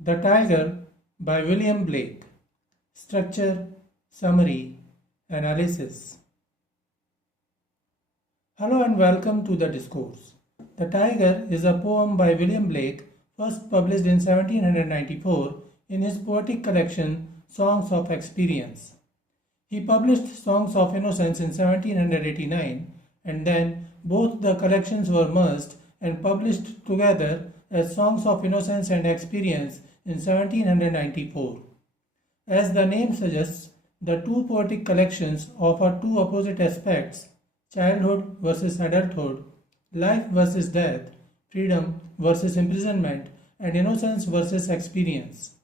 The Tiger by William Blake. Structure, Summary, Analysis. Hello and welcome to the discourse. The Tiger is a poem by William Blake, first published in 1794 in his poetic collection Songs of Experience. He published Songs of Innocence in 1789, and then both the collections were merged and published together as Songs of Innocence and Experience in 1794. As the name suggests, the two poetic collections offer two opposite aspects: childhood versus adulthood, life versus death, freedom versus imprisonment, and innocence versus experience.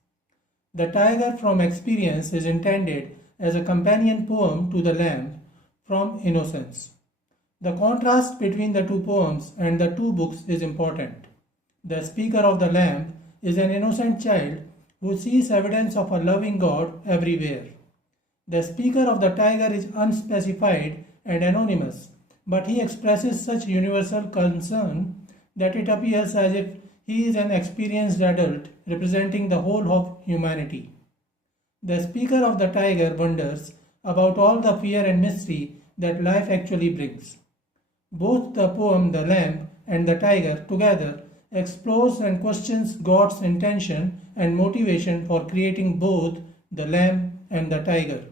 The Tiger from Experience is intended as a companion poem to The Lamb from Innocence. The contrast between the two poems and the two books is important. The speaker of The Lamb is an innocent child who sees evidence of a loving God everywhere. The speaker of the Tiger is unspecified and anonymous, but he expresses such universal concern that it appears as if he is an experienced adult representing the whole of humanity. The speaker of the Tiger wonders about all the fear and mystery that life actually brings. Both the poem The Lamb and the Tiger together explores and questions God's intention and motivation for creating both the lamb and the tiger.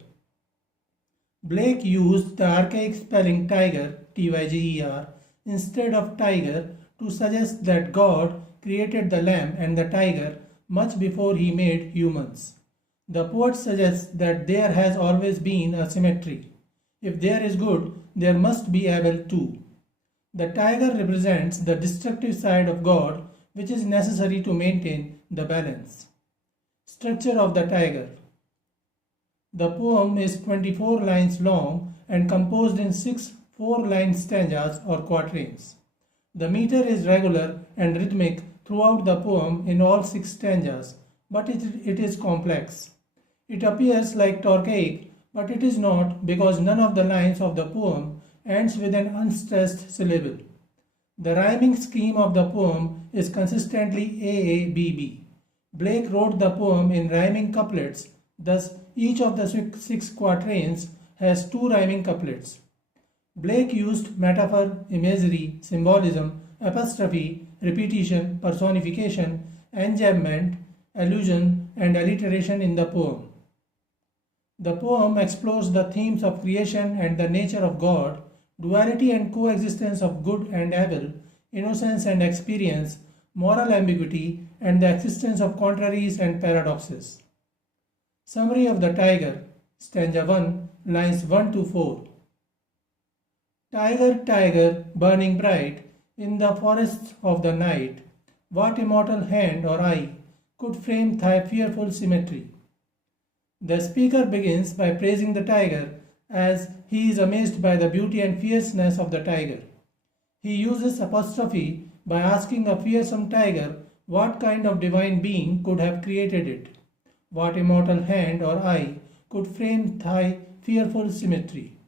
Blake used the archaic spelling tiger, Tyger, instead of tiger to suggest that God created the lamb and the tiger much before he made humans. The poet suggests that there has always been a symmetry. If there is good, there must be evil too. The tiger represents the destructive side of God, which is necessary to maintain the balance. Structure of the Tiger. The poem is 24 lines long and composed in 6 4-line stanzas or quatrains. The meter is regular and rhythmic throughout the poem in all 6 stanzas, but it is complex. It appears like archaic, but it is not, because none of the lines of the poem ends with an unstressed syllable. The rhyming scheme of the poem is consistently AABB. Blake wrote the poem in rhyming couplets, thus each of the 6 quatrains has 2 rhyming couplets. Blake used metaphor, imagery, symbolism, apostrophe, repetition, personification, enjambment, allusion, and alliteration in the poem. The poem explores the themes of creation and the nature of God, duality and coexistence of good and evil, innocence and experience, moral ambiguity, and the existence of contraries and paradoxes. Summary of the Tiger, stanza 1, lines 1 to 4. Tiger, tiger, burning bright, in the forests of the night, what immortal hand or eye could frame thy fearful symmetry? The speaker begins by praising the tiger, as he is amazed by the beauty and fierceness of the tiger. He uses apostrophe by asking a fearsome tiger what kind of divine being could have created it. What immortal hand or eye could frame thy fearful symmetry?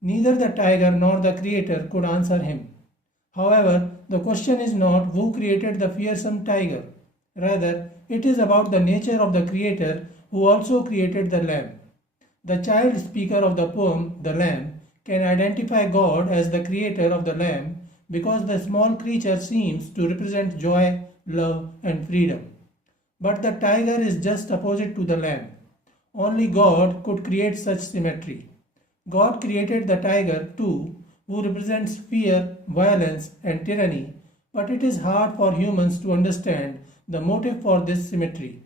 Neither the tiger nor the creator could answer him. However, the question is not who created the fearsome tiger. Rather, it is about the nature of the creator who also created the lamb. The child speaker of the poem, The Lamb, can identify God as the creator of the lamb because the small creature seems to represent joy, love, and freedom. But the tiger is just opposite to the lamb. Only God could create such symmetry. God created the tiger too, who represents fear, violence, and tyranny, but it is hard for humans to understand the motive for this symmetry.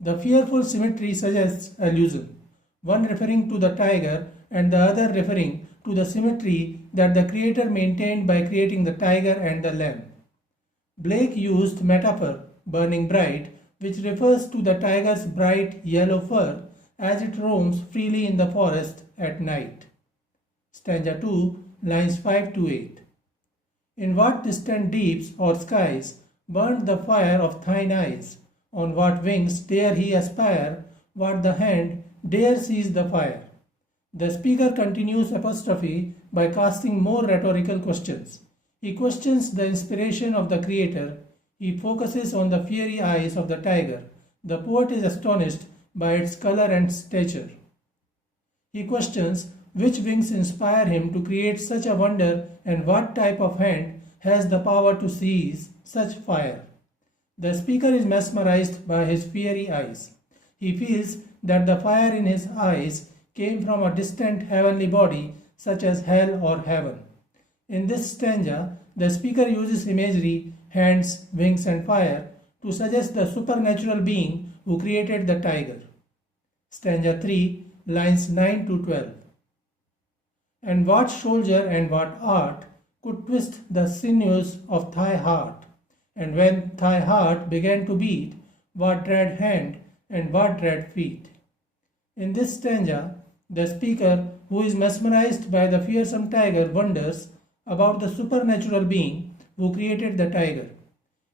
The fearful symmetry suggests allusion, one referring to the tiger and the other referring to the symmetry that the creator maintained by creating the tiger and the lamb. Blake used metaphor, burning bright, which refers to the tiger's bright yellow fur as it roams freely in the forest at night. Stanza 2, lines 5 to 8. In what distant deeps or skies burned the fire of thine eyes? On what wings dare he aspire? What the hand dare seize the fire? The speaker continues apostrophe by casting more rhetorical questions. He questions the inspiration of the creator. He focuses on the fiery eyes of the tiger. The poet is astonished by its color and stature. He questions which wings inspire him to create such a wonder and what type of hand has the power to seize such fire. The speaker is mesmerized by his fiery eyes. He feels that the fire in his eyes came from a distant heavenly body such as hell or heaven. In this stanza, the speaker uses imagery, hands, wings, and fire to suggest the supernatural being who created the tiger. Stanza 3, lines 9 to 12. And what soldier and what art could twist the sinews of thy heart? And when thy heart began to beat, what dread hand and what dread feet? In this stanza, the speaker, who is mesmerized by the fearsome tiger, wonders about the supernatural being who created the tiger.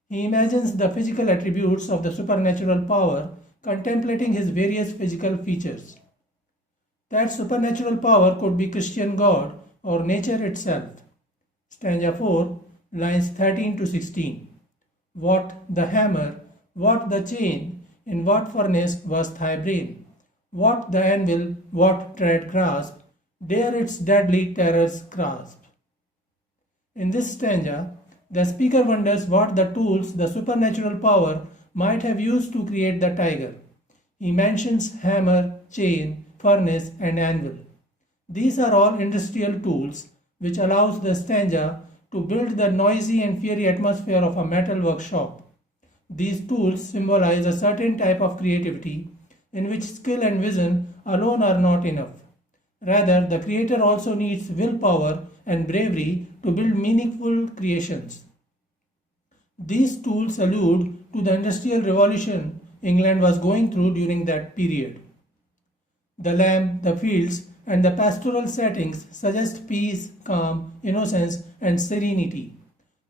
He imagines the physical attributes of the supernatural power, contemplating his various physical features. That supernatural power could be Christian God or nature itself. Stanza 4, lines 13 to 16. What the hammer, what the chain, in what furnace was thy brain? What the anvil, what dread grasp, dare its deadly terrors grasp? In this stanza, the speaker wonders what the tools the supernatural power might have used to create the tiger. He mentions hammer, chain, furnace, and anvil. These are all industrial tools which allows the stanza to build the noisy and fiery atmosphere of a metal workshop. These tools symbolize a certain type of creativity in which skill and vision alone are not enough. Rather, the creator also needs willpower and bravery to build meaningful creations. These tools allude to the Industrial Revolution England was going through during that period. The lamb, the fields, and the pastoral settings suggest peace, calm, innocence, and serenity.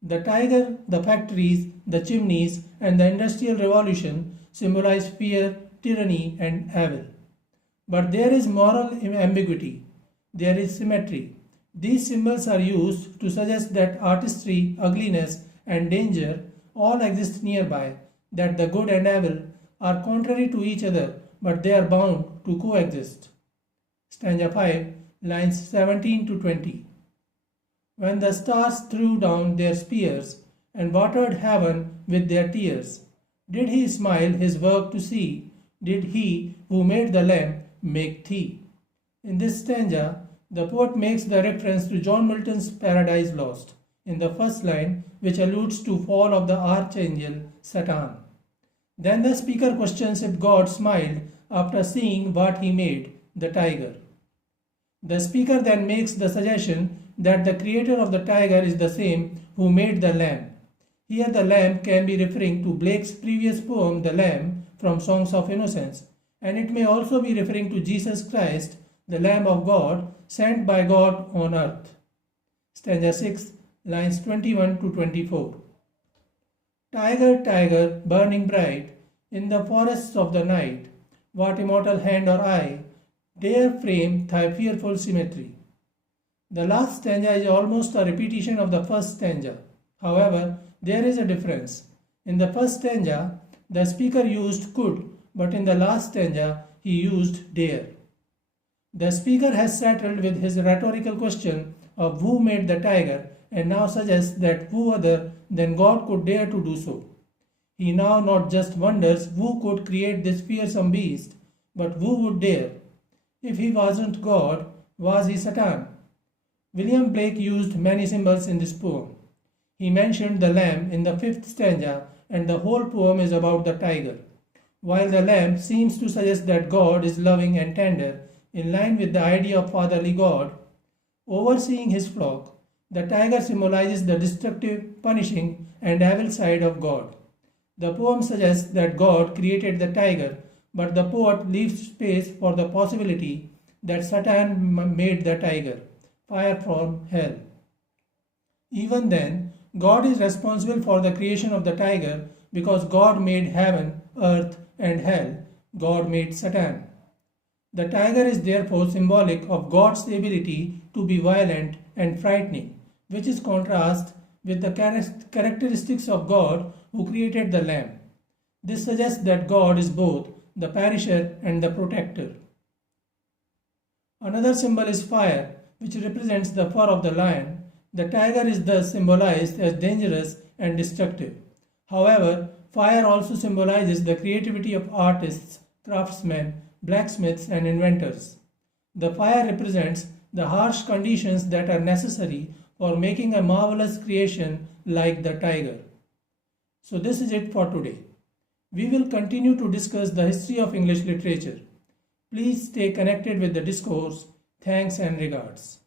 The tiger, the factories, the chimneys, and the Industrial Revolution symbolize fear, tyranny, and evil. But there is moral ambiguity. There is symmetry. These symbols are used to suggest that artistry, ugliness, and danger all exist nearby, that the good and evil are contrary to each other, but they are bound to coexist. Stanza 5, lines 17 to 20. When the stars threw down their spears and watered heaven with their tears, did he smile his work to see? Did he who made the lamb make thee? In this stanza, the poet makes the reference to John Milton's Paradise Lost in the first line, which alludes to fall of the archangel Satan. Then the speaker questions if God smiled after seeing what he made, the tiger. The speaker then makes the suggestion that the creator of the tiger is the same who made the lamb. Here the lamb can be referring to Blake's previous poem, The Lamb, from Songs of Innocence, and it may also be referring to Jesus Christ, the Lamb of God, sent by God on earth. Stanza 6, lines 21 to 24. Tiger, tiger, burning bright, in the forests of the night, what immortal hand or eye dare frame thy fearful symmetry? The last stanza is almost a repetition of the first stanza. However, there is a difference. In the first stanza, the speaker used could, but in the last stanza, he used dare. The speaker has settled with his rhetorical question of who made the tiger and now suggests that who other than God could dare to do so. He now not just wonders who could create this fearsome beast, but who would dare. If he wasn't God, was he Satan? William Blake used many symbols in this poem. He mentioned the lamb in the fifth stanza, and the whole poem is about the tiger. While the lamb seems to suggest that God is loving and tender, in line with the idea of fatherly God, overseeing his flock, the tiger symbolizes the destructive, punishing, and evil side of God. The poem suggests that God created the tiger, but the poet leaves space for the possibility that Satan made the tiger, fire from hell. Even then, God is responsible for the creation of the tiger because God made heaven, earth, and hell. God made Satan. The tiger is therefore symbolic of God's ability to be violent and frightening, which is contrast with the characteristics of God, who created the lamb. This suggests that God is both the perisher and the protector. Another symbol is fire, which represents the fur of the lion. The tiger is thus symbolized as dangerous and destructive. However, fire also symbolizes the creativity of artists, craftsmen, blacksmiths, and inventors. The fire represents the harsh conditions that are necessary for making a marvelous creation like the tiger. So, this is it for today. We will continue to discuss the history of English literature. Please stay connected with the discourse. Thanks and regards.